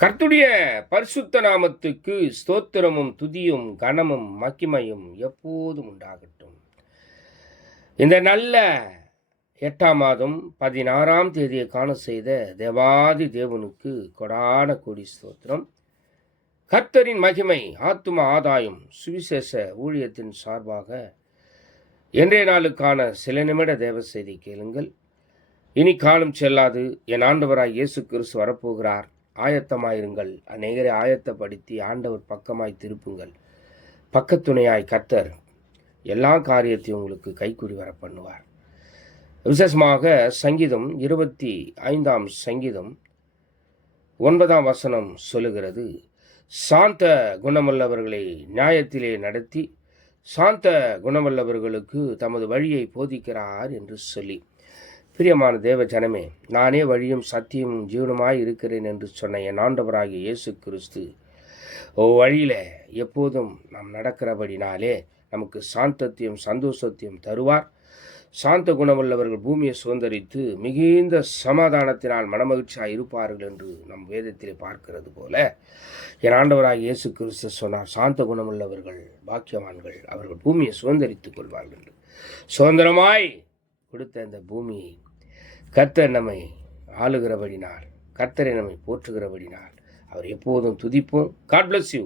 கர்த்தருடைய பரிசுத்த நாமத்துக்கு ஸ்தோத்திரமும் துதியும் கனமும் மகிமையும் எப்போதும் உண்டாகட்டும். இந்த நல்ல 8ஆம் மாதம் 16ஆம் தேதியை காண செய்த தேவாதி தேவனுக்கு கொடான கோடி ஸ்தோத்திரம். கர்த்தரின் மகிமை ஆத்தும ஆதாயம் சுவிசேஷ ஊழியத்தின் சார்பாக இன்றைய நாளுக்கான சில நிமிட தேவ செய்தி கேளுங்கள். இனி காலம் செல்லாது, என் ஆண்டவராய் இயேசு கிறிஸ்து வரப்போகிறார். ஆயத்தமாயிருங்கள். அநேகரை ஆயத்தப்படுத்தி ஆண்டவர் பக்கமாய் திருப்புங்கள். பக்கத்துணையாய் கர்த்தர் எல்லா காரியத்தையும் உங்களுக்கு கைக்கூடி வர பண்ணுவார். விசேஷமாக சங்கீதம் 25ஆம் சங்கீதம் 9ஆம் வசனம் சொல்லுகிறது, சாந்த குணமுள்ளவர்களை நியாயத்திலே நடத்தி சாந்த குணமுள்ளவர்களுக்கு தமது வழியை போதிக்கிறார் என்று சொல்லி, பிரியமான தேவ ஜனமே, நானே வழியும் சத்தியமும் ஜீவனுமாய் இருக்கிறேன் என்று சொன்ன என் ஆண்டவராகிய இயேசு கிறிஸ்து வழியில் எப்போதும் நாம் நடக்கிறபடினாலே நமக்கு சாந்தத்தையும் சந்தோஷத்தையும் தருவார். சாந்த குணமுள்ளவர்கள் பூமியை சுதந்தரித்து மிகுந்த சமாதானத்தினால் மனமகிழ்ச்சியாக இருப்பார்கள் என்று நம் வேதத்திலே பார்க்கிறது போல, என் ஆண்டவராகிய இயேசு கிறிஸ்து சொன்னார், சாந்த குணமுள்ளவர்கள் பாக்கியவான்கள், அவர்கள் பூமியை சுதந்தரித்துக் கொள்வார்கள் என்று. சுதந்திரமாய் கொடுத்த இந்த பூமியை கர்த்தர் நம்மை ஆளுகிறபடினால், கர்த்தரை நம்மை போற்றுகிறபடினால் அவர் எப்போதும் துதிப்போம். God bless you.